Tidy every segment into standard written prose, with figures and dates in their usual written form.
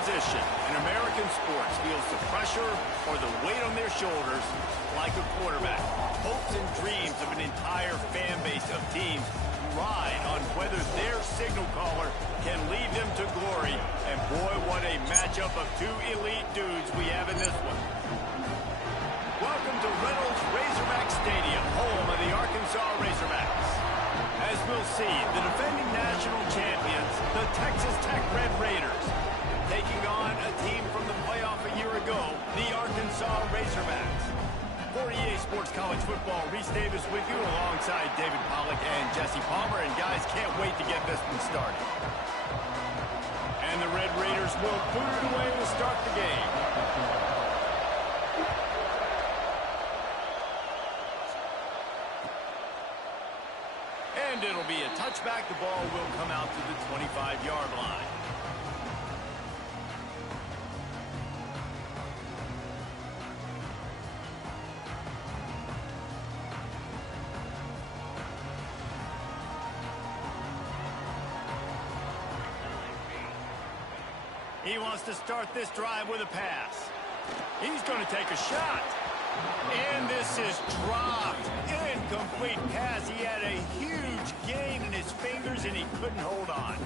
position in American sports feels the pressure or the weight on their shoulders like a quarterback. Hopes and dreams of an entire fan base of teams ride on whether their signal caller can lead them to glory. And boy, what a matchup of two elite dudes we have in this one. Welcome to Reynolds Razorback Stadium, home of the Arkansas Razorbacks. As we'll see, the defending national champions, the Texas Tech Red Raiders, taking on a team from the playoff a year ago, the Arkansas Razorbacks. For EA Sports College Football, Reese Davis with you alongside David Pollack and Jesse Palmer. And guys, can't wait to get this one started. And the Red Raiders will boot it away to start the game. And it'll be a touchback. The ball will come out to the 25-yard line. He wants to start this drive with a pass. He's going to take a shot. And this is dropped. Incomplete pass. He had a huge gain in his fingers, and he couldn't hold on.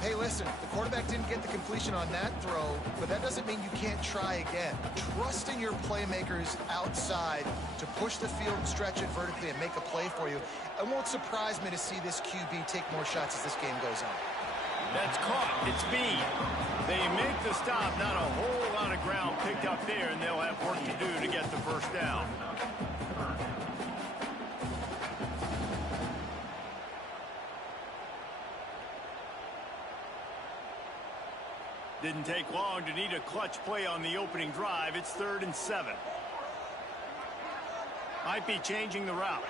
Hey, listen, the quarterback didn't get the completion on that throw, but that doesn't mean you can't try again. Trust in your playmakers outside to push the field and stretch it vertically and make a play for you. It won't surprise me to see this QB take more shots as this game goes on. That's caught. It's B. They make the stop. Not a whole lot of ground picked up there, and they'll have work to do to get the first down. Didn't take long to need a clutch play on the opening drive. It's 3rd and 7. Might be changing the route.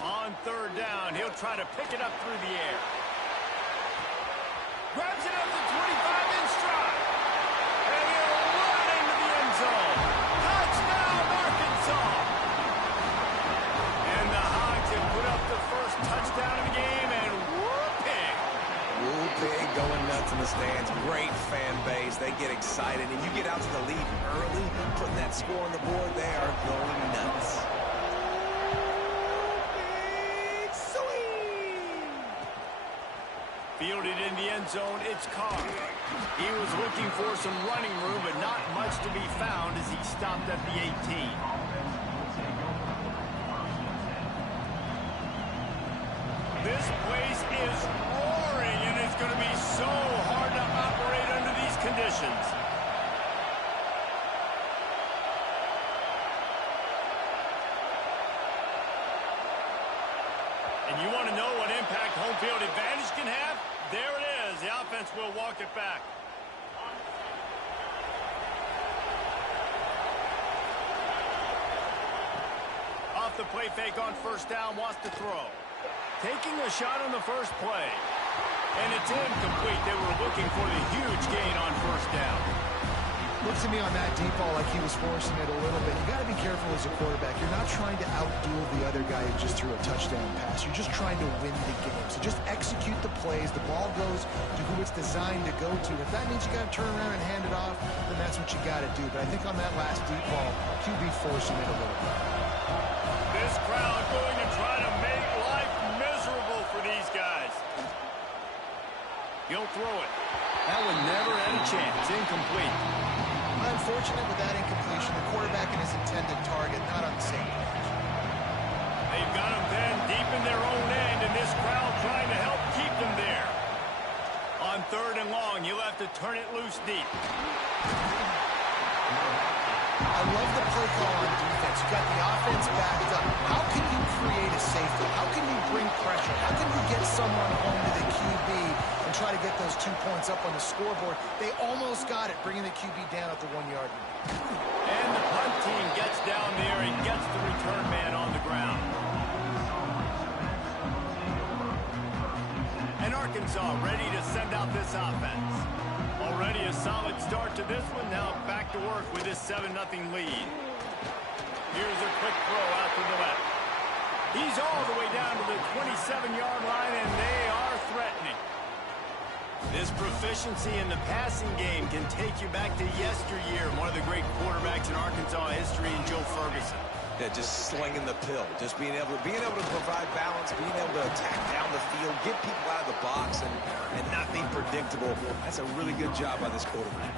On 3rd down, he'll try to pick it up through the air. Grabs it up to 25 in stride. And he'll run into the end zone. Touchdown, Arkansas. And the Hogs have put up the first touchdown of the game, and whooping. Whooping, going nuts in the stands. Great fan base. They get excited, and you get out to the lead early, putting that score on the board, they are going nuts. Fielded in the end zone, it's Carr. He was looking for some running room, but not much to be found as he stopped at the 18. This place is roaring, and it's going to be so hard to operate under these conditions. And you want to know what impact home field advantage can have? There it is. The offense will walk it back. Off the play fake on 1st down, wants to throw. Taking a shot on the first play. And it's incomplete. They were looking for the huge gain on 1st down. Looks to me on that deep ball like he was forcing it a little bit. You got to be careful as a quarterback. You're not trying to outduel the other guy who just threw a touchdown pass. You're just trying to win the game. So just execute the plays. The ball goes to who it's designed to go to. If that means you got to turn around and hand it off, then that's what you got to do. But I think on that last deep ball, QB forcing it a little bit. This crowd going to try to make life miserable for these guys. He'll throw it. That one never had a chance. Incomplete. Unfortunate with that incompletion. The quarterback and his intended target not on the same page. They've got him then deep in their own end, and this crowd trying to help keep them there. On 3rd and long, you'll have to turn it loose deep. I love the play call on defense. You got the offense backed up. How can you create a safety? How can you bring pressure? How can you get someone home to the QB and try to get those 2 points up on the scoreboard? They almost got it, bringing the QB down at the 1-yard line. And the punt team gets down there and gets the return man on the ground. And Arkansas ready to send out this offense. Already a solid start to this one. Now back to work with this 7-0 lead. Here's a quick throw out to the left. He's all the way down to the 27-yard line, and they are threatening. This proficiency in the passing game can take you back to yesteryear, one of the great quarterbacks in Arkansas history, in Joe Ferguson. Yeah, just slinging the pill, just being able to provide balance, being able to attack down the field, get people out of the box, and not be predictable. That's a really good job by this quarterback.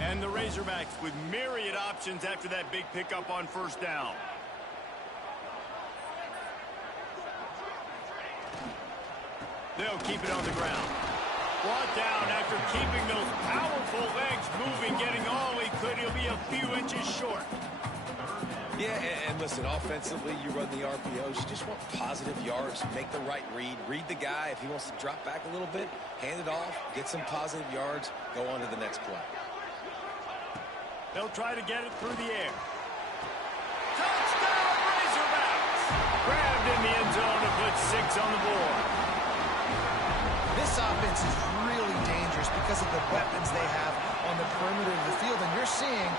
And the Razorbacks with myriad options after that big pickup on first down. They'll keep it on the ground. Brought down after keeping those powerful legs moving, getting all he could. He'll be a few inches short. Yeah, and listen, offensively, you run the RPOs. You just want positive yards, make the right read the guy. If he wants to drop back a little bit, hand it off, get some positive yards, go on to the next play. They'll try to get it through the air. Touchdown, Razorbacks! Grabbed in the end zone to put 6 on the board. This offense is really dangerous because of the weapons they have on the perimeter of the field. And you're seeing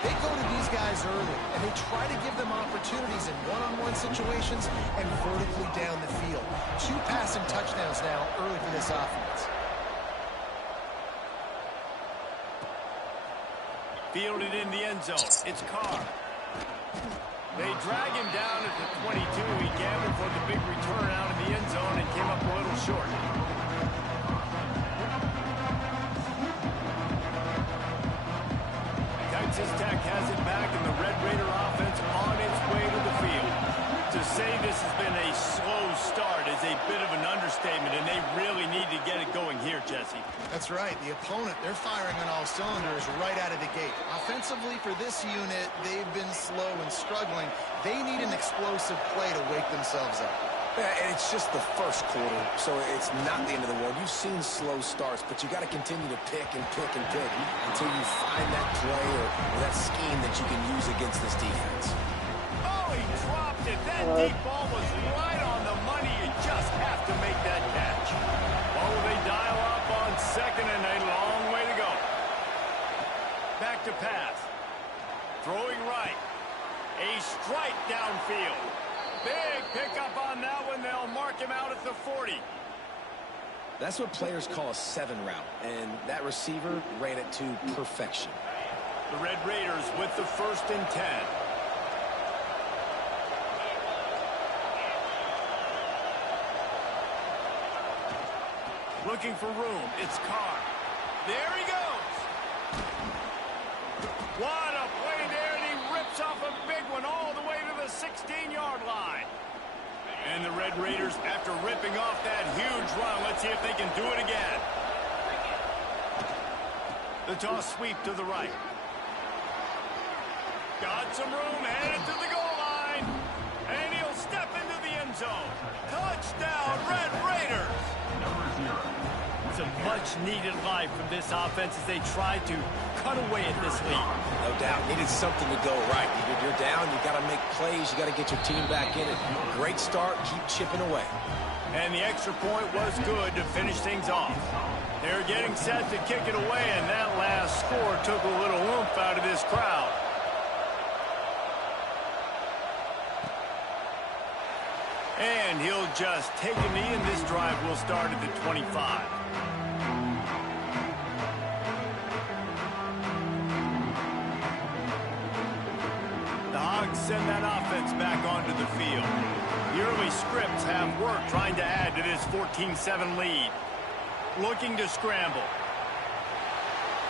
they go to these guys early, and they try to give them opportunities in one-on-one situations and vertically down the field. 2 passing touchdowns now early for this offense. Fielded in the end zone. It's Carr. They drag him down at the 22. He gambled for the big return out of the end zone and came up a little short. Texas Tech has it back, and the Red Raider offense on its way to the field. To say this has been a slow start is a bit of an understatement, and they really need to get it going here, Jesse. That's right. The opponent, they're firing on all cylinders right out of the gate. Offensively for this unit, they've been slow and struggling. They need an explosive play to wake themselves up. Yeah, and it's just the first quarter, so it's not the end of the world. You've seen slow starts, but you got to continue to pick and pick and pick until you find that play or that scheme that you can use against this defense. Oh, he dropped it. That deep ball was right on the money. You just have to make that catch. Oh, they dial up on second, and a long way to go. Back to pass. Throwing right. A strike downfield. Big pickup on that one. They'll mark him out at the 40. That's what players call a 7 route, and that receiver ran it to perfection. The Red Raiders with the 1st and 10. Looking for room. It's Carr. There he goes. What a play there, and he rips off a big one all the way to the 16-yard line. And the Red Raiders, after ripping off that huge run, let's see if they can do it again. The toss sweep to the right. Got some room, headed to the goal line. And he'll step into the end zone. Touchdown, Red Raiders. It's a much-needed life from this offense as they try to cut away at this lead. No doubt. Needed something to go right. You're down. You got to make plays. You got to get your team back in it. Great start. Keep chipping away. And the extra point was good to finish things off. They're getting set to kick it away, and that last score took a little oomph out of this crowd. And he'll just take a knee, and this drive will start at the 25. The Hogs send that offense back onto the field. The early scripts have worked trying to add to this 14-7 lead. Looking to scramble.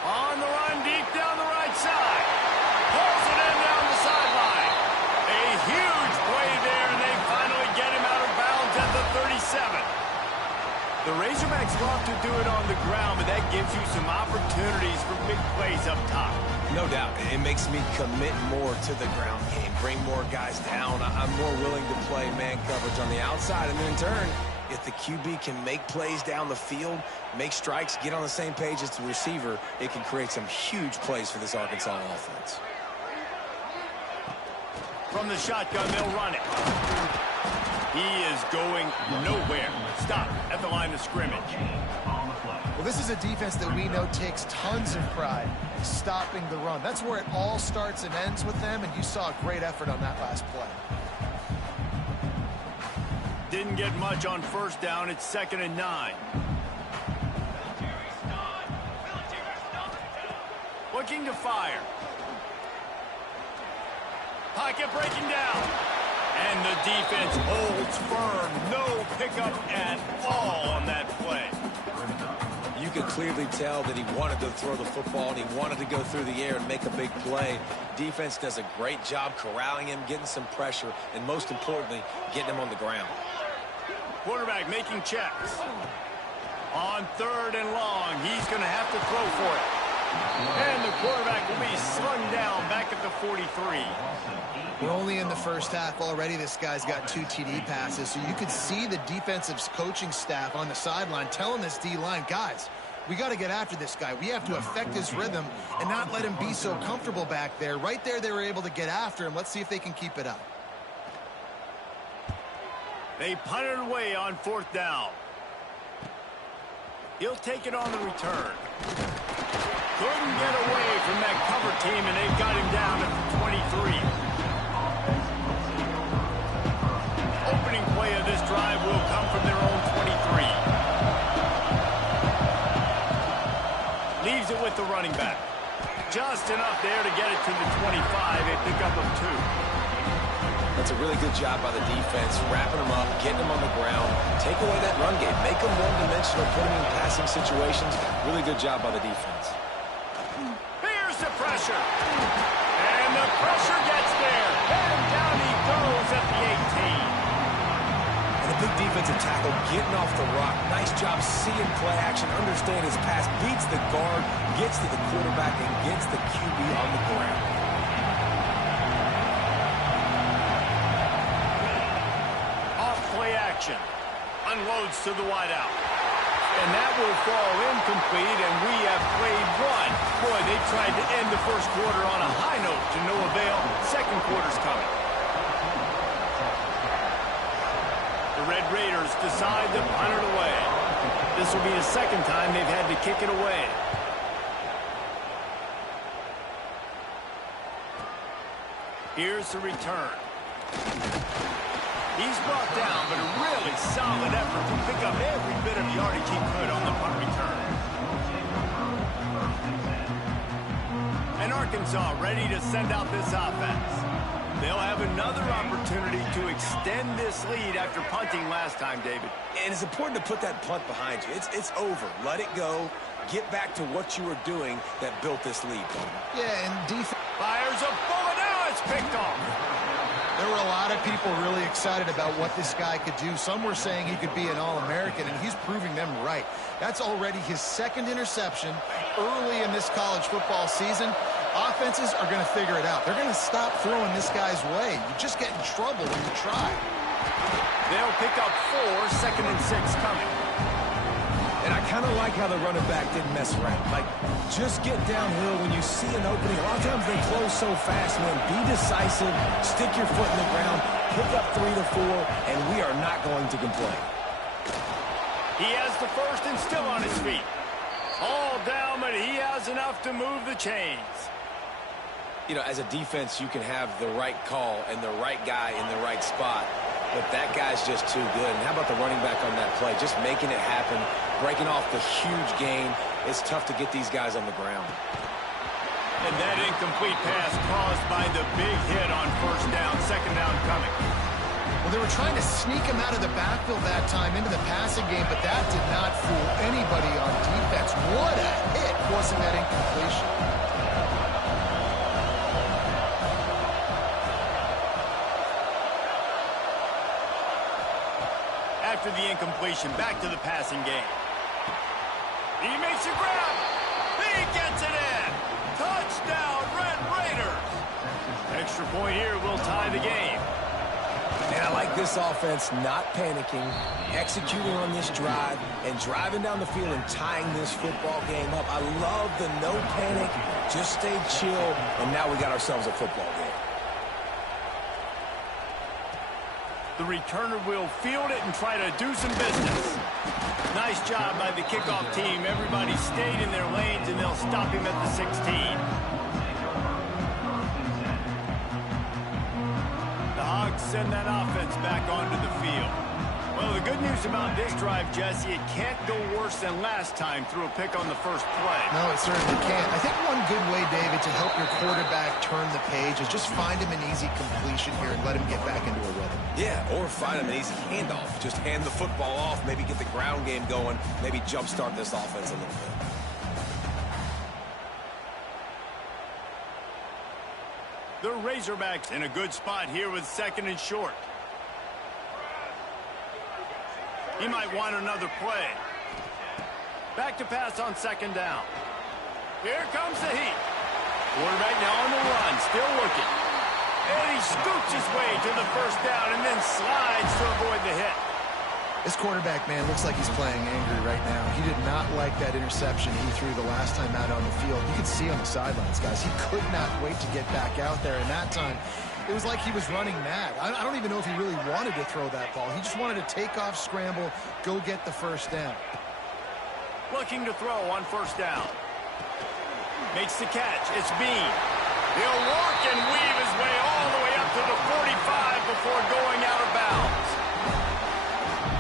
On the run, deep down the right side. Pulls it in down the sideline. A huge play there, and they finally get him out of bounds at the 37. The Razorbacks love to do it on the ground, but that gives you some opportunities for big plays up top. No doubt. It makes me commit more to the ground game, bring more guys down. I'm more willing to play man coverage on the outside, and then in turn, if the QB can make plays down the field, make strikes, get on the same page as the receiver, it can create some huge plays for this Arkansas offense. From the shotgun, they'll run it. He is going nowhere. Stop at the line of scrimmage. Well, this is a defense that we know takes tons of pride in stopping the run. That's where it all starts and ends with them, and you saw a great effort on that last play. Didn't get much on first down. It's 2nd and 9. Looking to fire. Pocket breaking down. And the defense holds firm. No pickup at all on that play. You could clearly tell that he wanted to throw the football and he wanted to go through the air and make a big play. Defense does a great job corralling him, getting some pressure, and most importantly, getting him on the ground. Quarterback making checks. On 3rd and long, he's going to have to throw for it. And the quarterback will be slung down back at the 43. We're only in the first half already. This guy's got 2 TD passes, so you could see the defensive coaching staff on the sideline telling this D-line, guys, we got to get after this guy. We have to affect his rhythm and not let him be so comfortable back there. Right there, they were able to get after him. Let's see if they can keep it up. They punted away on 4th down. He'll take it on the return. Couldn't get away from that cover team, and they've got him down at the 23. Opening play of this drive will come from their own 23. Leaves it with the running back. Just enough there to get it to the 25, a pickup of 2. That's a really good job by the defense, wrapping them up, getting them on the ground, take away that run game, make them one-dimensional, put them in passing situations. Really good job by the defense. Here's the pressure. And the pressure gets there. And down he goes at the 18. And a big defensive tackle getting off the rock. Nice job seeing play action, understand his pass, beats the guard, gets to the quarterback, and gets the QB on the ground. Unloads to the wideout. And that will fall incomplete, and we have played one. Boy, they tried to end the first quarter on a high note to no avail. Second quarter's coming. The Red Raiders decide to punt it away. This will be the second time they've had to kick it away. Here's the return. He's brought down, but a really solid effort to pick up every bit of yardage he could on the punt return. And Arkansas ready to send out this offense. They'll have another opportunity to extend this lead after punting last time, David. And it's important to put that punt behind you. It's over. Let it go. Get back to what you were doing that built this lead. Yeah, and defense fires a bullet. Now it's picked off. There were a lot of people really excited about what this guy could do. Some were saying he could be an All-American, and he's proving them right. That's already his 2nd interception early in this college football season. Offenses are going to figure it out. They're going to stop throwing this guy's way. You just get in trouble when you try. They'll pick up 4, 2nd and 6 coming. And I kind of like how the running back didn't mess around. Like, just get downhill when you see an opening. A lot of times they close so fast, man. Be decisive, stick your foot in the ground, pick up 3 to 4, and we are not going to complain. He has the first and still on his feet. All down, but he has enough to move the chains. You know, as a defense, you can have the right call and the right guy in the right spot, but that guy's just too good. And how about the running back on that play? Just making it happen, breaking off the huge gain. It's tough to get these guys on the ground. And that incomplete pass caused by the big hit on first down. 2nd down coming. Well, they were trying to sneak him out of the backfield that time into the passing game, but that did not fool anybody on defense. What a hit wasn't that incompletion. After the incompletion, back to the passing game. He makes a grab. He gets it in. Touchdown, Red Raiders. Extra point here will tie the game. And I like this offense not panicking, executing on this drive, and driving down the field and tying this football game up. I love the no panic, just stay chill, and now we got ourselves a football game. The returner will field it and try to do some business. Nice job by the kickoff team. Everybody stayed in their lanes, and they'll stop him at the 16. The Hogs send that offense back onto the field. Well, the good news about this drive, Jesse, it can't go worse than last time through a pick on the first play. No, it certainly can't. I think one good way, David, to help your quarterback turn the page is just find him an easy completion here and let him get back into a rhythm. Yeah, or find him an easy handoff. Just hand the football off, maybe get the ground game going, maybe jumpstart this offense a little bit. The Razorbacks in a good spot here with 2nd and short. He might want another play. Back to pass on 2nd down. Here comes the heat. Quarterback now on the run, still looking. And he scoots his way to the 1st down and then slides to avoid the hit. This quarterback, man, looks like he's playing angry right now. He did not like that interception he threw the last time out on the field. You could see on the sidelines, guys. He could not wait to get back out there, and that time it was like he was running mad. I don't even know if he really wanted to throw that ball. He just wanted to take off, scramble, go get the 1st down. Looking to throw on 1st down. Makes the catch. It's Bean. He'll work and weave his way all the way up to the 45 before going out of bounds.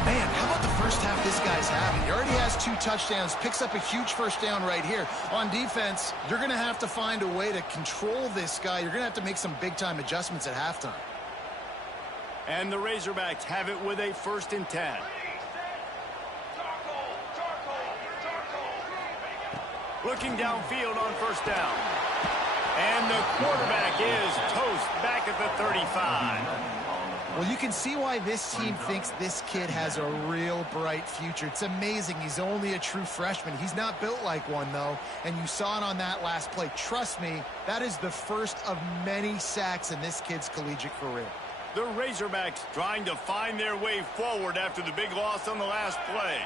Man, how about the first half this guy's having? He already has 2 touchdowns, picks up a huge 1st down right here. On defense, you're going to have to find a way to control this guy. You're going to have to make some big-time adjustments at halftime. And the Razorbacks have it with a 1st and 10. Looking downfield on 1st down. And the quarterback is toast back at the 35. Well, you can see why this team thinks this kid has a real bright future. It's amazing. He's only a true freshman. He's not built like one, though, and you saw it on that last play. Trust me, that is the first of many sacks in this kid's collegiate career. The Razorbacks trying to find their way forward after the big loss on the last play.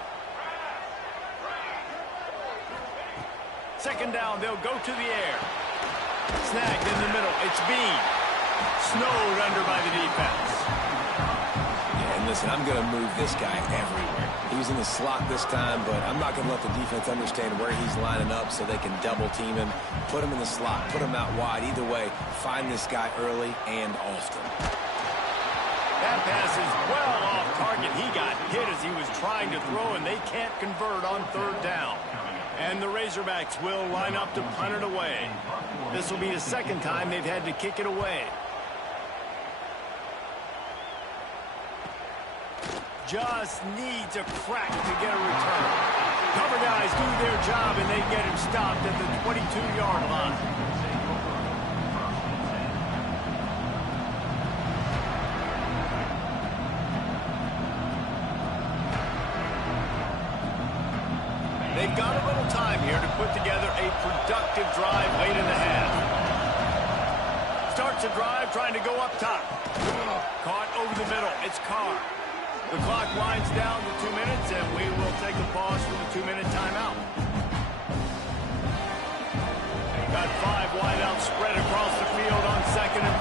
2nd down, they'll go to the air. Snagged in the middle. It's Bean. Snowed under by the defense. Yeah, and listen, I'm going to move this guy everywhere. He's in the slot this time, but I'm not going to let the defense understand where he's lining up so they can double team him, put him in the slot, put him out wide. Either way, find this guy early and often. That pass is well off target. He got hit as he was trying to throw, and they can't convert on 3rd down. And the Razorbacks will line up to punt it away. This will be the 2nd time they've had to kick it away. Just needs a crack to get a return. Cover guys do their job, and they get him stopped at the 22-yard line. They've got a little time here to put together a productive drive late in the half. Starts a drive trying to go up top. Caught over the middle. It's Carr. The clock winds down to 2 minutes, and we will take a pause for the 2-minute timeout. Got 5 wideouts spread across the field on 2nd and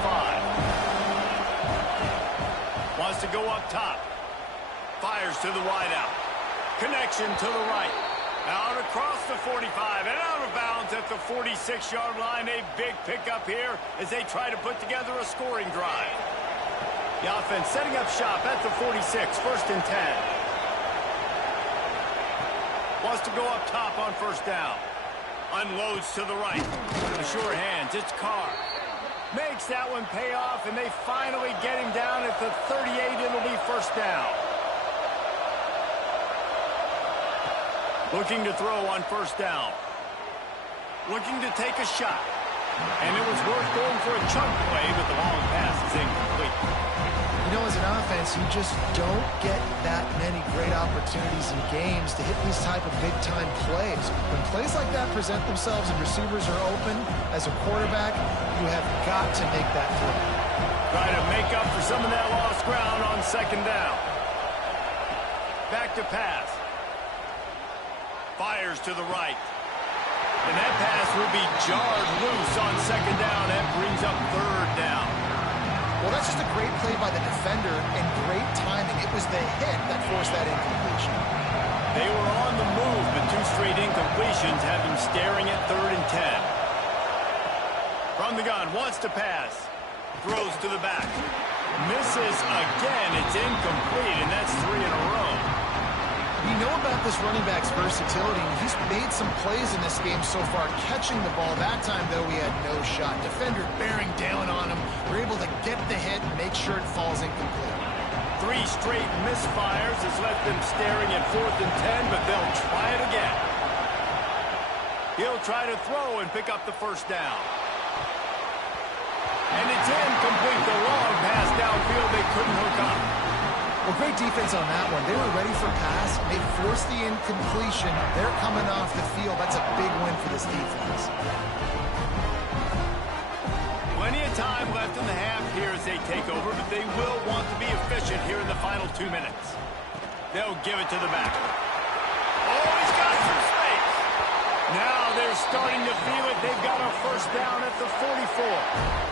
5. Wants to go up top. Fires to the wideout. Connection to the right. Out across the 45 and out of bounds at the 46-yard line. A big pickup here as they try to put together a scoring drive. The offense setting up shop at the 46, 1st and 10. Wants to go up top on 1st down. Unloads to the right. The sure hands, it's Carr. Makes that one pay off, and they finally get him down at the 38. It'll be 1st down. Looking to throw on 1st down. Looking to take a shot. And it was worth going for a chunk play, but the long pass is incomplete. You know, as an offense, you just don't get that many great opportunities in games to hit these type of big-time plays. When plays like that present themselves and receivers are open, as a quarterback, you have got to make that throw. Try to make up for some of that lost ground on 2nd down. Back to pass. Fires to the right. And that pass will be jarred loose on 2nd down. That brings up 3rd down. Well, that's just a great play by the defender and great timing. It was the hit that forced that incompletion. They were on the move, but 2 straight incompletions have them staring at 3rd and 10. From the gun, wants to pass. Throws to the back. Misses again. It's incomplete, and that's 3 in a row. You know about this running back's versatility. He's made some plays in this game so far, catching the ball. That time, though, he had no shot. Defender bearing down on him. They're able to get the hit and make sure it falls incomplete. 3 straight misfires has left them staring at 4th and 10, but they'll try it again. He'll try to throw and pick up the 1st down. And it's incomplete. The long pass downfield, they couldn't hook up. Well, great defense on that one. They were ready for pass. They forced the incompletion. They're coming off the field. That's a big win for this defense. Plenty of time left in the half here as they take over, but they will want to be efficient here in the final 2 minutes. They'll give it to the back. Oh, he's got some space. Now they're starting to feel it. They've got a 1st down at the 44.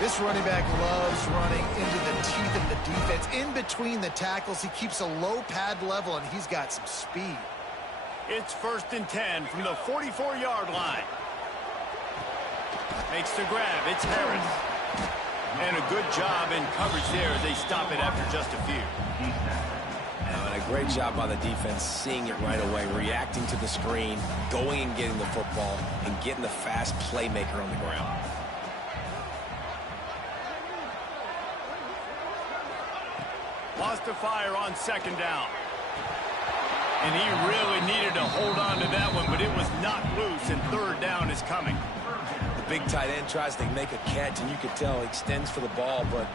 This running back loves running into the teeth of the defense. In between the tackles, he keeps a low pad level, and he's got some speed. It's 1st and 10 from the 44-yard line. Makes the grab. It's Harris. And a good job in coverage there as they stop it after just a few. And a great job by the defense seeing it right away, reacting to the screen, going and getting the football, and getting the fast playmaker on the ground. Lost to fire on 2nd down. And he really needed to hold on to that one, but it was knocked loose, and 3rd down is coming. The big tight end tries to make a catch, and you could tell he extends for the ball, but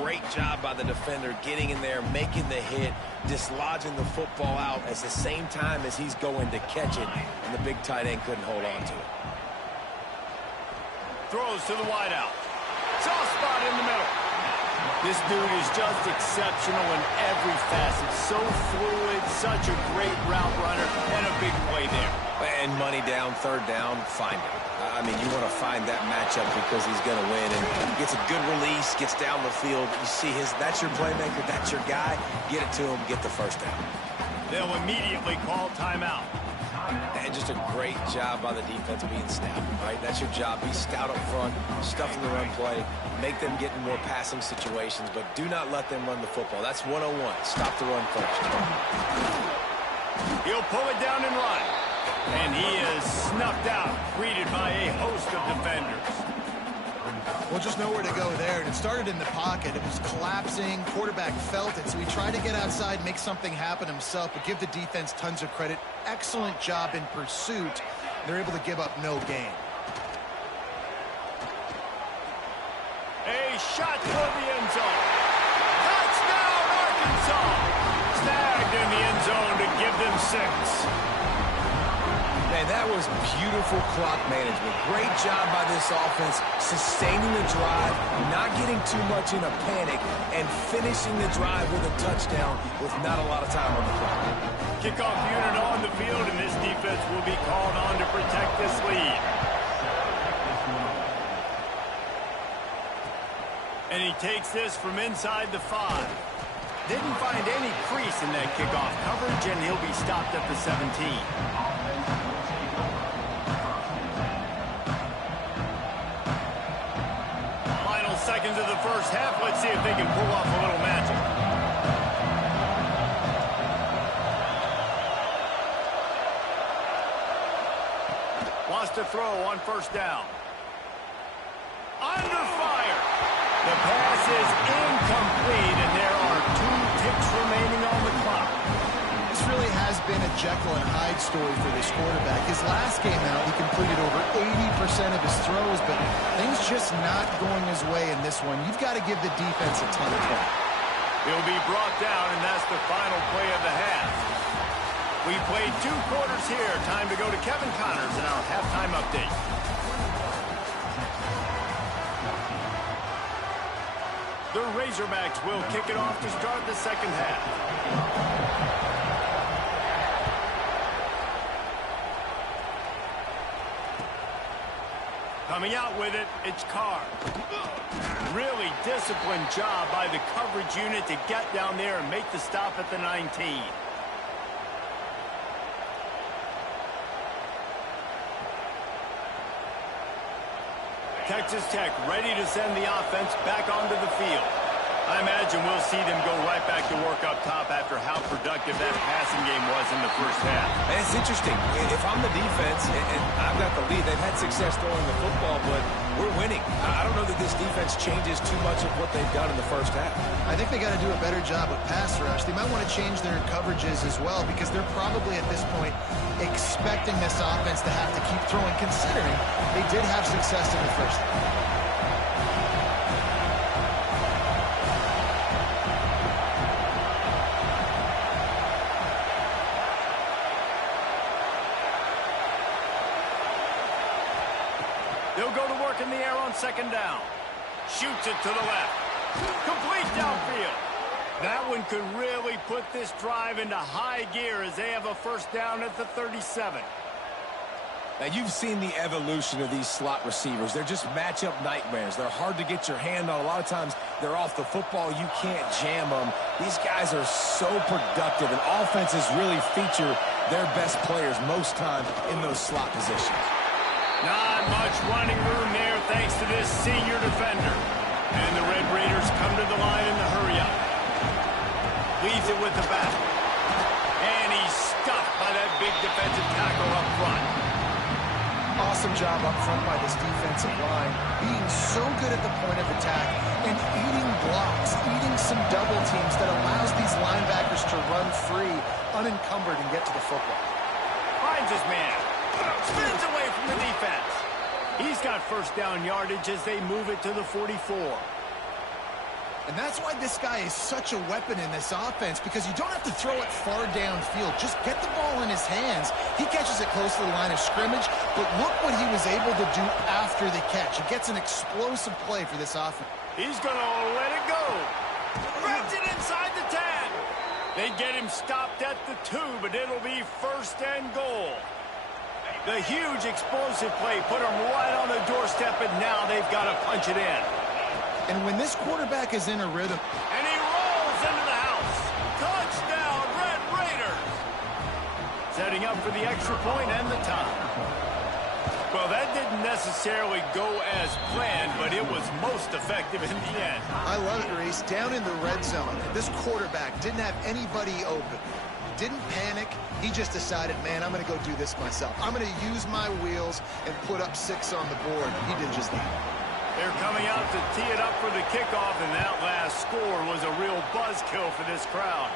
great job by the defender getting in there, making the hit, dislodging the football out at the same time as he's going to catch it, and the big tight end couldn't hold on to it. Throws to the wideout. Soft spot in the middle. This dude is just exceptional in every facet. So fluid, such a great route runner, and a big play there. And money down, 3rd down, find him. I mean, you want to find that matchup because he's going to win. And gets a good release, gets down the field. You see that's your playmaker, that's your guy. Get it to him, get the 1st down. They'll immediately call timeout. And just a great job by the defense being stout, right? That's your job. Be stout up front, stuff in the run play, make them get in more passing situations, but do not let them run the football. That's 101. Stop the run first. He'll pull it down and run. And he is snuffed out, greeted by a host of defenders. Well, just nowhere to go there, and it started in the pocket. It was collapsing. Quarterback felt it, so he tried to get outside, make something happen himself, but give the defense tons of credit. Excellent job in pursuit. They're able to give up no gain. A shot toward the end zone. Touchdown, Arkansas! Snagged in the end zone to give them 6. Man, that was beautiful clock management. Great job by this offense, sustaining the drive, not getting too much in a panic, and finishing the drive with a touchdown with not a lot of time on the clock. Kickoff unit on the field, and this defense will be called on to protect this lead. And he takes this from inside the 5. Didn't find any crease in that kickoff coverage, and he'll be stopped at the 17. Seconds of the 1st half. Let's see if they can pull off a little magic. Wants to throw on 1st down. Under fire. The pass is incomplete, and there are 2 ticks remaining on the clock. This really has been a Jekyll and Hyde story for this quarterback. His last game out, he completed over 80% of his throws, but things just not going his way in this one. You've got to give the defense a ton of credit. He'll be brought down, and that's the final play of the half. We played 2 quarters here. Time to go to Kevin Connors in our halftime update. The Razorbacks will kick it off to start the 2nd half. Coming out with it, it's Carr. Really disciplined job by the coverage unit to get down there and make the stop at the 19. Texas Tech ready to send the offense back onto the field. I imagine we'll see them go right back to work up top after how productive that passing game was in the first half. And it's interesting. If I'm the defense and I've got the lead, they've had success throwing the football, but we're winning. I don't know that this defense changes too much of what they've done in the first half. I think they got to do a better job with pass rush. They might want to change their coverages as well because they're probably at this point expecting this offense to have to keep throwing, considering they did have success in the first half. They'll go to work in the air on second down. Shoots it to the left. Complete downfield. That one could really put this drive into high gear as they have a first down at the 37. Now, you've seen the evolution of these slot receivers. They're just matchup nightmares. They're hard to get your hand on. A lot of times, they're off the football. You can't jam them. These guys are so productive, and offenses really feature their best players most time in those slot positions. Not much running room there thanks to this senior defender. And the Red Raiders come to the line in the hurry-up. Leaves it with the back. And he's stuffed by that big defensive tackle up front. Awesome job up front by this defensive line, being so good at the point of attack and eating blocks, eating some double teams that allows these linebackers to run free, unencumbered, and get to the football. Finds his man. Spins away from the defense. He's got first down yardage as they move it to the 44. And that's why this guy is such a weapon in this offense, because you don't have to throw it far downfield. Just get the ball in his hands. He catches it close to the line of scrimmage, but look what he was able to do after the catch. It gets an explosive play for this offense. He's going to let it go. Grabs it inside the 10. They get him stopped at the 2, but it'll be first and goal. The huge explosive play put him right on the doorstep, and now they've got to punch it in. And when this quarterback is in a rhythm... And he rolls into the house. Touchdown, Red Raiders. Setting up for the extra point and the tie. Well, that didn't necessarily go as planned, but it was most effective in the end. I love it, Reese. Down in the red zone, this quarterback didn't have anybody open. Didn't panic. He just decided, man, I'm going to go do this myself. I'm going to use my wheels and put up 6 on the board. He did just that. They're coming out to tee it up for the kickoff, and that last score was a real buzzkill for this crowd.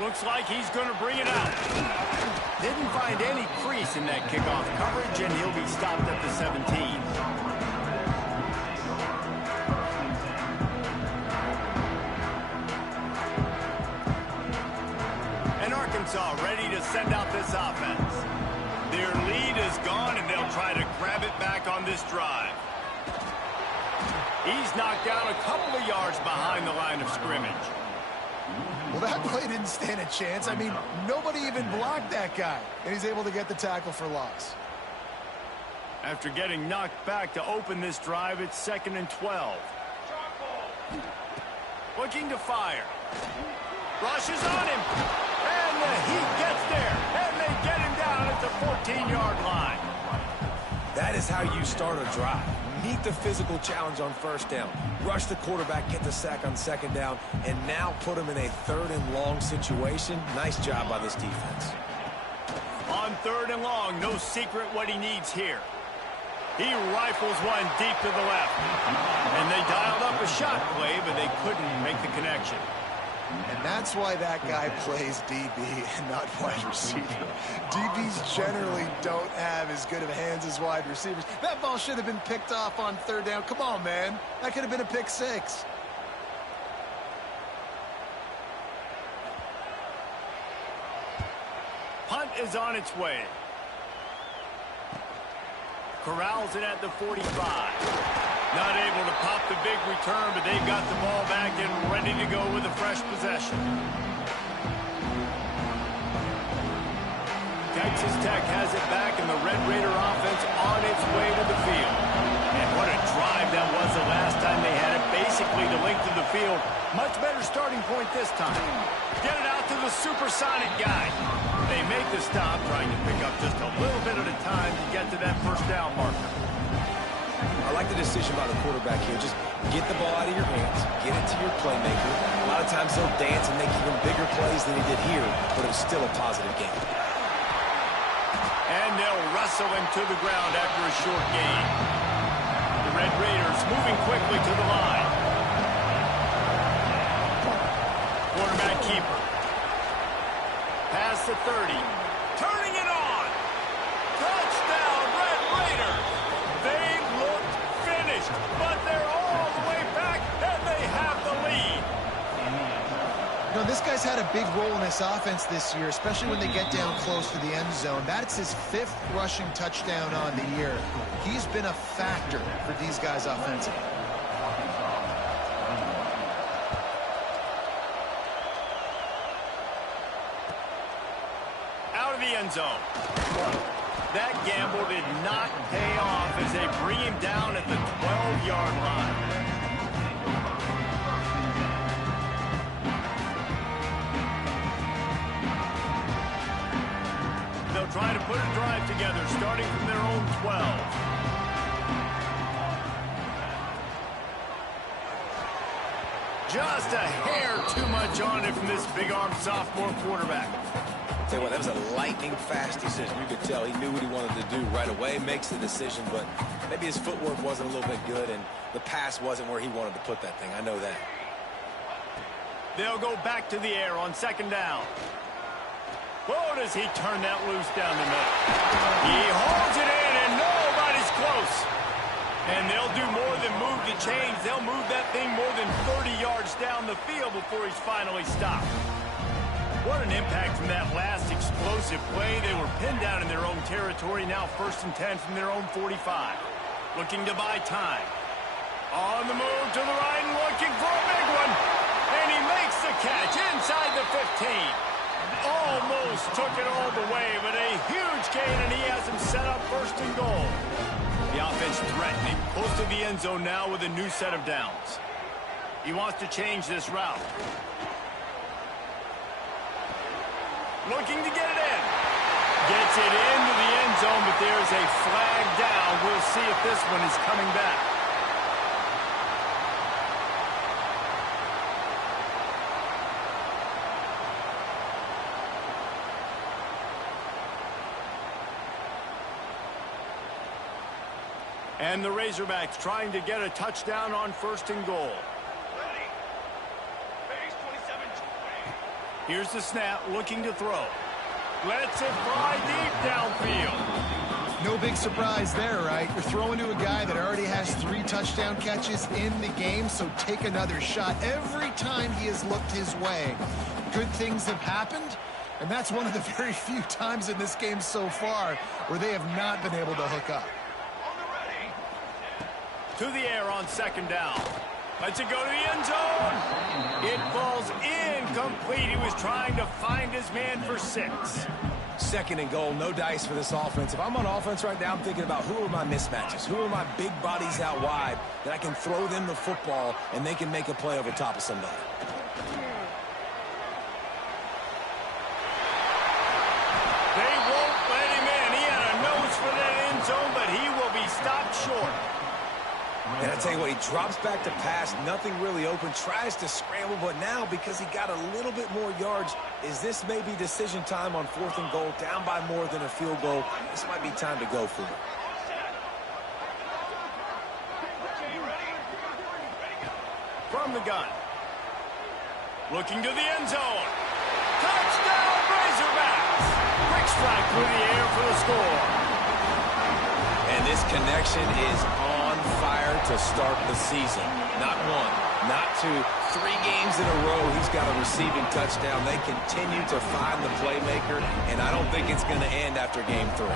Looks like he's going to bring it out. Didn't find any crease in that kickoff coverage, and he'll be stopped at the 17. And Arkansas ready to send out this offense. Their lead is gone, and they'll try to grab it back on this drive. He's knocked down a couple of yards behind the line of scrimmage. Well, that play didn't stand a chance. I mean, nobody even blocked that guy, and he's able to get the tackle for loss. After getting knocked back to open this drive, it's 2nd and 12. Looking to fire. Rushes on him. And the heat gets there. And they get him down at the 14-yard line. That is how you start a drive. Meet the physical challenge on first down. Rush the quarterback, get the sack on second down, and now put him in a 3rd and long situation. Nice job by this defense. On 3rd and long, no secret what he needs here. He rifles one deep to the left. And they dialed up a shot play, but they couldn't make the connection. And that's why that guy plays DB and not wide receiver. DBs generally don't have as good of hands as wide receivers. That ball should have been picked off on 3rd down. Come on, man. That could have been a pick 6. Punt is on its way. Corrals it at the 45. Not able to pop the big return, but they've got the ball back and ready to go with a fresh possession. Texas Tech has it back, and the Red Raider offense on its way to the field. And what a drive that was the last time they had it, basically the length of the field. Much better starting point this time. Get it out to the supersonic guy. They make the stop, trying to pick up just a little bit at a time to get to that first down marker. I like the decision by the quarterback here. Just get the ball out of your hands, get it to your playmaker. A lot of times they'll dance and make even bigger plays than he did here, but it was still a positive game. And they'll wrestle him to the ground after a short gain. The Red Raiders moving quickly to the line. Quarterback keeper. Pass the 30. Turning it on. Touchdown, Red Raiders. They looked finished, but they're all the way back, and they have the lead. You know, this guy's had a big role in this offense this year, especially when they get down close to the end zone. That's his 5th rushing touchdown on the year. He's been a factor for these guys offensively. Out of the end zone. That gamble did not pay off as they bring him down at the 12-yard line. They'll try to put a drive together, starting from their own 12. Just a hair too much on it from this big-armed sophomore quarterback. Tell you what, that was a lightning-fast decision. You could tell he knew what he wanted to do right away, makes the decision, but maybe his footwork wasn't a little bit good, and the pass wasn't where he wanted to put that thing. I know that. They'll go back to the air on second down. Whoa, does he turn that loose down the middle. He holds it in, and nobody's close. And they'll do more than move the chains. They'll move that thing more than 30 yards down the field before he's finally stopped. What an impact from that last explosive play. They were pinned down in their own territory, now 1st and 10 from their own 45. Looking to buy time. On the move to the right and looking for a big one. And he makes the catch inside the 15. Almost took it all the way, but a huge gain, and he has him set up 1st and goal. The offense threatening, close to the end zone now with a new set of downs. He wants to change this route. Looking to get it in. Gets it into the end zone, but there's a flag down. We'll see if this one is coming back. And the Razorbacks trying to get a touchdown on 1st and goal. Here's the snap, looking to throw. Lets it fly deep downfield. No big surprise there, right? You're throwing to a guy that already has 3 touchdown catches in the game, so take another shot. Every time he has looked his way, good things have happened, and that's one of the very few times in this game so far where they have not been able to hook up. To the air on second down. Lets it go to the end zone. It falls incomplete. He was trying to find his man for 6. 2nd and goal, no dice for this offense. If I'm on offense right now, I'm thinking about who are my mismatches? Who are my big bodies out wide that I can throw them the football and they can make a play over top of somebody? They won't let him in. He had a nose for that end zone, but he will be stopped short. And I tell you what, he drops back to pass, nothing really open, tries to scramble, but now because he got a little bit more yards, is this maybe decision time on 4th and goal, down by more than a field goal? This might be time to go for it. From the gun. Looking to the end zone. Touchdown, Razorbacks! Quick strike through the air for the score. And this connection is on fire to start the season. Not 1, not 2, 3 games in a row he's got a receiving touchdown. They continue to find the playmaker, and I don't think it's going to end after game 3.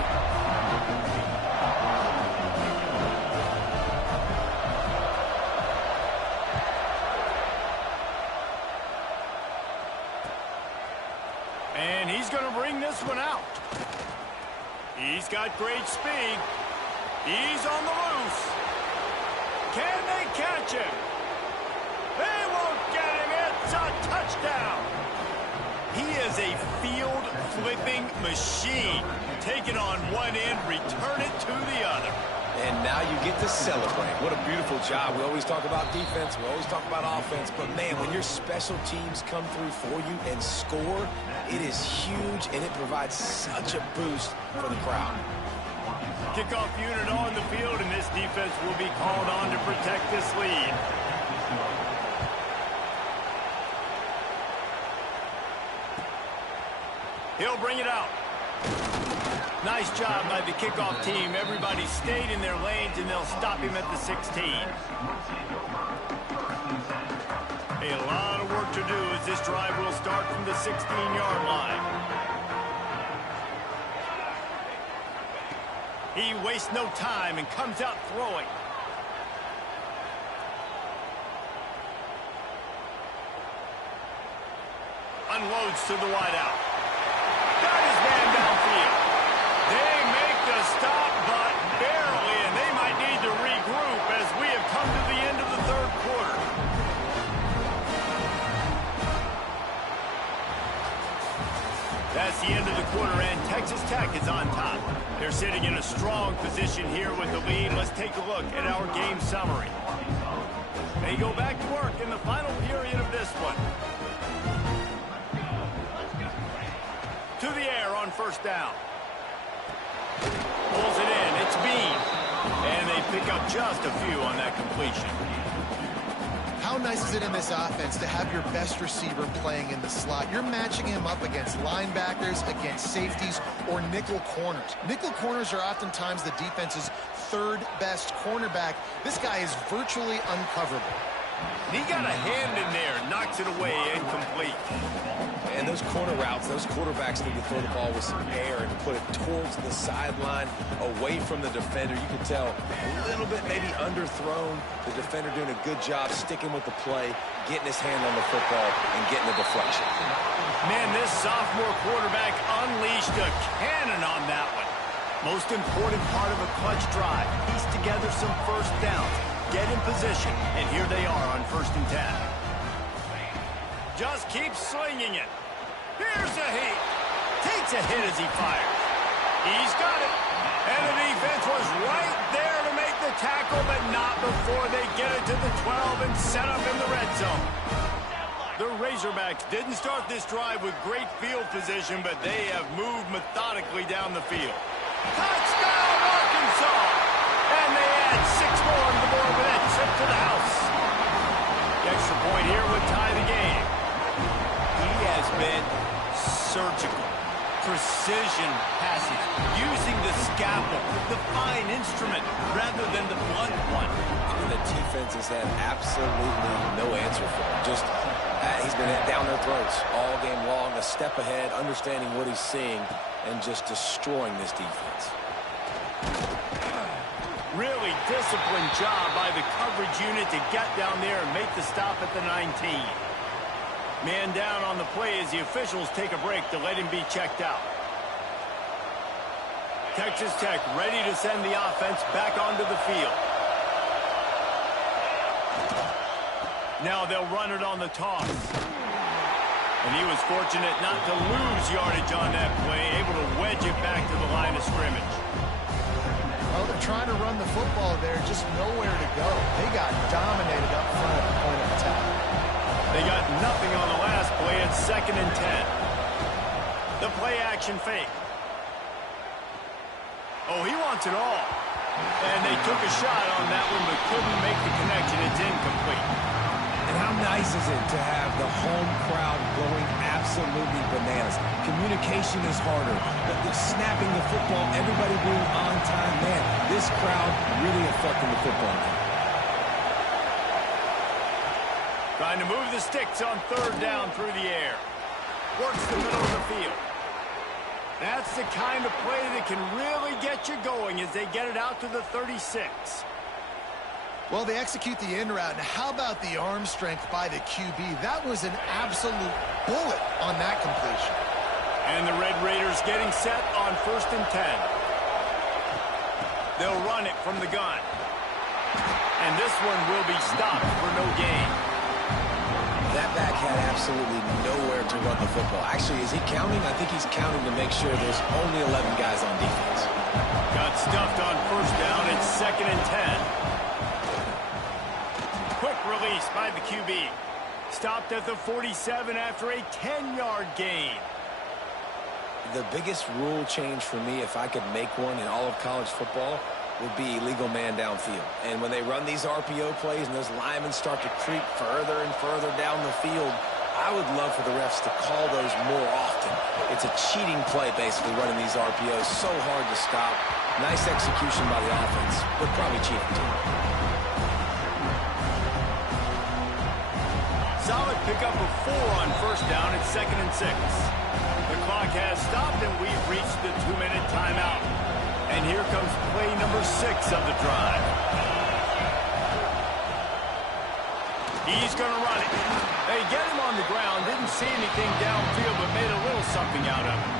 And he's going to bring this one out. He's got great speed. He's on the loose. Can they catch him? They won't get him. It's a touchdown. He is a field-flipping machine. Take it on one end, return it to the other. And now you get to celebrate. What a beautiful job. We always talk about defense. We always talk about offense. But, man, when your special teams come through for you and score, it is huge, and it provides such a boost for the crowd. Kickoff unit on the field, and this defense will be called on to protect this lead. He'll bring it out. Nice job by the kickoff team. Everybody stayed in their lanes, and they'll stop him at the 16. A lot of work to do as this drive will start from the 16-yard line. He wastes no time and comes out throwing. Unloads to the wideout. Got his man downfield. They make the stop, but barely, and they might need to regroup as we have come to the end of the third quarter. That's the end of the quarter, and Texas Tech is on top. They're sitting in a strong position here with the lead. Let's take a look at our game summary. They go back to work in the final period of this one. To the air on first down. Pulls it in. It's Bean. And they pick up just a few on that completion. How nice is it in this offense to have your best receiver playing in the slot? You're matching him up against linebackers, against safeties, or nickel corners. Nickel corners are oftentimes the defense's third best cornerback. This guy is virtually uncoverable. He got a hand in there, knocks it away, incomplete. And those corner routes, those quarterbacks need to throw the ball with some air and put it towards the sideline, away from the defender. You can tell a little bit maybe underthrown. The defender doing a good job sticking with the play, getting his hand on the football, and getting the deflection. Man, this sophomore quarterback unleashed a cannon on that one. Most important part of a clutch drive. Piece together some first downs. Get in position, and here they are on 1st and 10. Just keep slinging it. Here's a heat. Takes a hit as he fires. He's got it. And the defense was right there to make the tackle, but not before they get it to the 12 and set up in the red zone. The Razorbacks didn't start this drive with great field position, but they have moved methodically down the field. Touchdown, Arkansas! And they add 6 more on the board with that trip to the house. The extra point here would tie the game. He has been surgical. Precision passes, using the scalpel, the fine instrument, rather than the blunt one. And the defense has had absolutely no answer for him. Just, he's been down their throats all game long, a step ahead, understanding what he's seeing, and just destroying this defense. Really disciplined job by the coverage unit to get down there and make the stop at the 19. Man down on the play as the officials take a break to let him be checked out. Texas Tech ready to send the offense back onto the field. Now they'll run it on the toss. And he was fortunate not to lose yardage on that play, able to wedge it back to the line of scrimmage. Well, they're trying to run the football there, just nowhere to go. They got dominated up front at the point of attack. They got nothing on the last play. It's 2nd and 10. The play action fake. Oh, he wants it all. And they took a shot on that one, but couldn't make the connection. It's incomplete. And how nice is it to have the home crowd going absolutely bananas? Communication is harder. The snapping the football, everybody being on time. Man, this crowd really affecting the football game. Trying to move the sticks on 3rd down through the air. Works the middle of the field. That's the kind of play that can really get you going as they get it out to the 36. Well, they execute the in route. Now, how about the arm strength by the QB? That was an absolute bullet on that completion. And the Red Raiders getting set on 1st and 10. They'll run it from the gun. And this one will be stopped for no gain. That back had absolutely nowhere to run the football. Actually, is he counting? I think he's counting to make sure there's only 11 guys on defense. Got stuffed on first down. It's 2nd and 10. Quick release by the QB. Stopped at the 47 after a 10-yard gain. The biggest rule change for me, if I could make one in all of college football, would be illegal man downfield. And when they run these RPO plays and those linemen start to creep further and further down the field, I would love for the refs to call those more often. It's a cheating play, basically, running these RPOs. So hard to stop. Nice execution by the offense, but probably cheating too. Solid pickup of 4 on first down at 2nd and 6. The clock has stopped, and we've reached the 2-minute timeout. And here comes play number 6 of the drive. He's going to run it. They get him on the ground. Didn't see anything downfield, but made a little something out of it.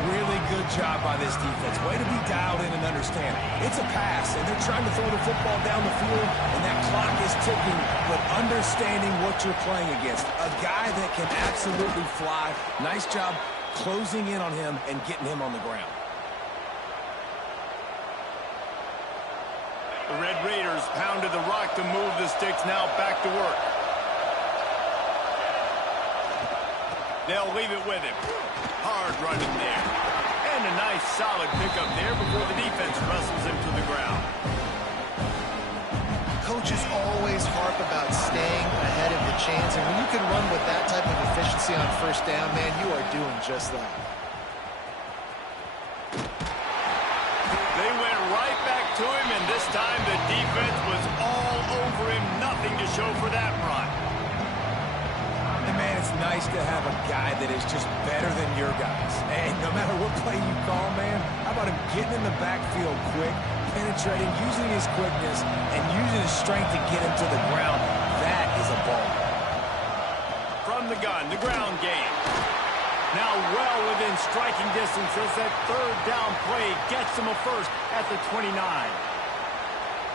Really good job by this defense. Way to be dialed in and understand. It's a pass, and they're trying to throw the football down the field, and that clock is ticking, but understanding what you're playing against. A guy that can absolutely fly. Nice job closing in on him and getting him on the ground. The Red Raiders pounded the rock to move the sticks. Now back to work. They'll leave it with him. Hard running there. And a nice solid pickup there before the defense wrestles him to the ground. Coaches always harp about staying ahead of the chains, and when you can run with that type of efficiency on first down, man, you are doing just that. They went right back to him, and this time the defense was all over him. Nothing to show for that run. And, man, it's nice to have a guy that is just better than your guys. And no matter what play you call, man, how about him getting in the backfield quick, penetrating, using his quickness, and using his strength to get him to the ground. That is a ball. From the gun, the ground game. Now well within striking distance as that third down play gets him a first at the 29.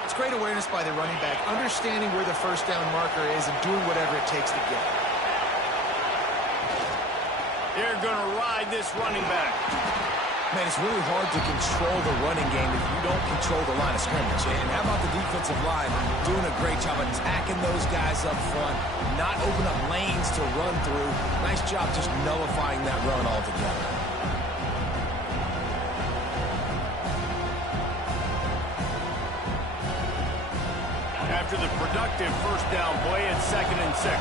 It's great awareness by the running back, understanding where the first down marker is and doing whatever it takes to get it. They're going to ride this running back. Man, it's really hard to control the running game if you don't control the line of scrimmage. And how about the defensive line doing a great job attacking those guys up front, not open up lanes to run through. Nice job just nullifying that run altogether. After the productive first down play, it's 2nd and 6.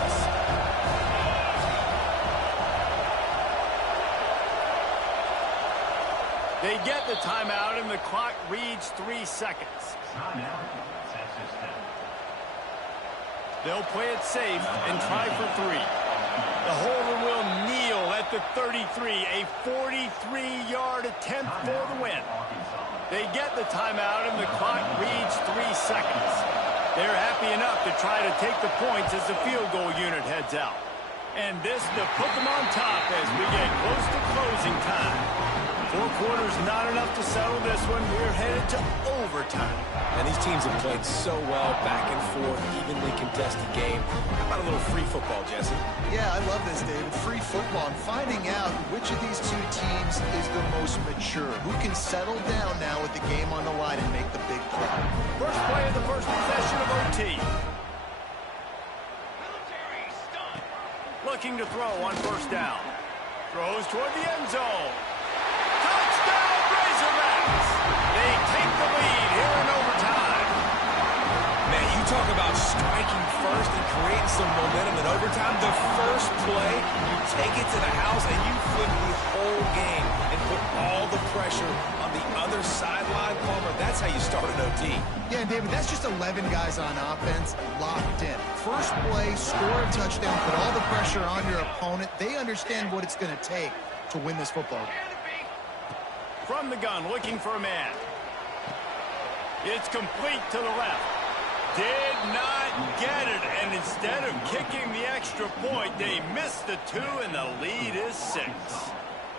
They get the timeout, and the clock reads 3 seconds. They'll play it safe and try for 3. The holder will kneel at the 33, a 43-yard attempt for the win. They get the timeout, and the clock reads 3 seconds. They're happy enough to try to take the points as the field goal unit heads out. And this to put them on top as we get close to closing time. 4 quarters not enough to settle this one. We're headed to overtime. And these teams have played so well, back and forth, evenly contested game. How about a little free football, Jesse? Yeah, I love this, David. Free football. And finding out which of these two teams is the most mature. Who can settle down now with the game on the line and make the big play. First play of the first possession of OT. Looking to throw on first down. Throws toward the end zone. Touchdown, Razorbacks! They take the lead here in overtime. Man, you talk about striking first and creating some momentum in overtime. The first play, you take it to the house and you flip the whole game and put all the pressure on the other sideline. Palmer, that's how you start an OT. Yeah, David, that's just 11 guys on offense locked in. First play, score a touchdown, put all the pressure on your opponent. They understand what it's going to take to win this football game. From the gun, looking for a man. It's complete to the left. Did not get it, and instead of kicking the extra point, they missed the 2, and the lead is 6.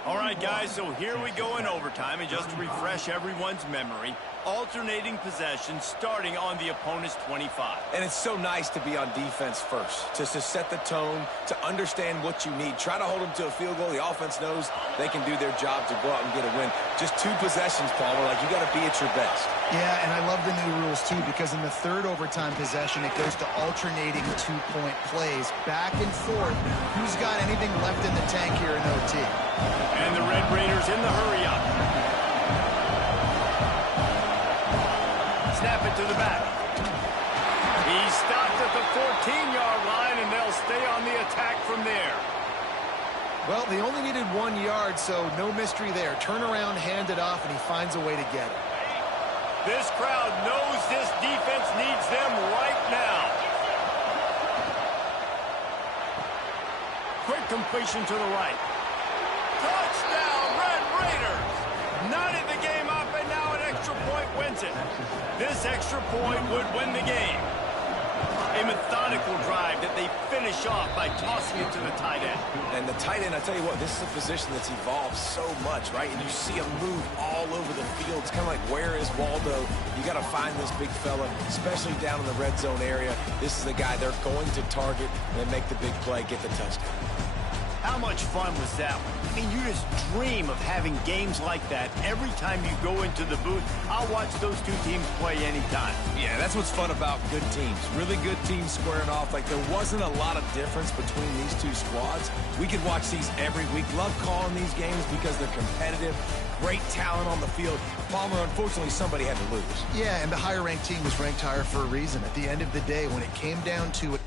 All right, guys, so here we go in overtime, and just to refresh everyone's memory, alternating possession starting on the opponent's 25. And it's so nice to be on defense first, just to set the tone, to understand what you need. Try to hold them to a field goal. The offense knows they can do their job to go out and get a win. Just 2 possessions, Palmer, like you got to be at your best. Yeah, and I love the new rules, too, because in the third overtime possession, it goes to alternating 2-point plays, back and forth. Who's got anything left in the tank here in OT? And the Red Raiders in the hurry-up. Snap it to the back. He stopped at the 14-yard line, and they'll stay on the attack from there. Well, they only needed 1 yard, so no mystery there. Turn around, hand it off, and he finds a way to get it. This crowd knows this defense needs them right now. Quick completion to the right. Touchdown, Red Raiders! Knotted the game up, and now an extra point wins it. This extra point would win the game. A methodical drive that they finish off by tossing it to the tight end. And the tight end, I tell you what, this is a position that's evolved so much, right? And you see him move all over the field. It's kind of like, where is Waldo? You got to find this big fella, especially down in the red zone area. This is the guy they're going to target and make the big play, get the touchdown. How much fun was that one? I mean, you just dream of having games like that every time you go into the booth. I'll watch those 2 teams play anytime. Yeah, that's what's fun about good teams. Really good teams squaring off. Like, there wasn't a lot of difference between these 2 squads. We could watch these every week. Love calling these games because they're competitive. Great talent on the field. Palmer, unfortunately, somebody had to lose. Yeah, and the higher-ranked team was ranked higher for a reason. At the end of the day, when it came down to it,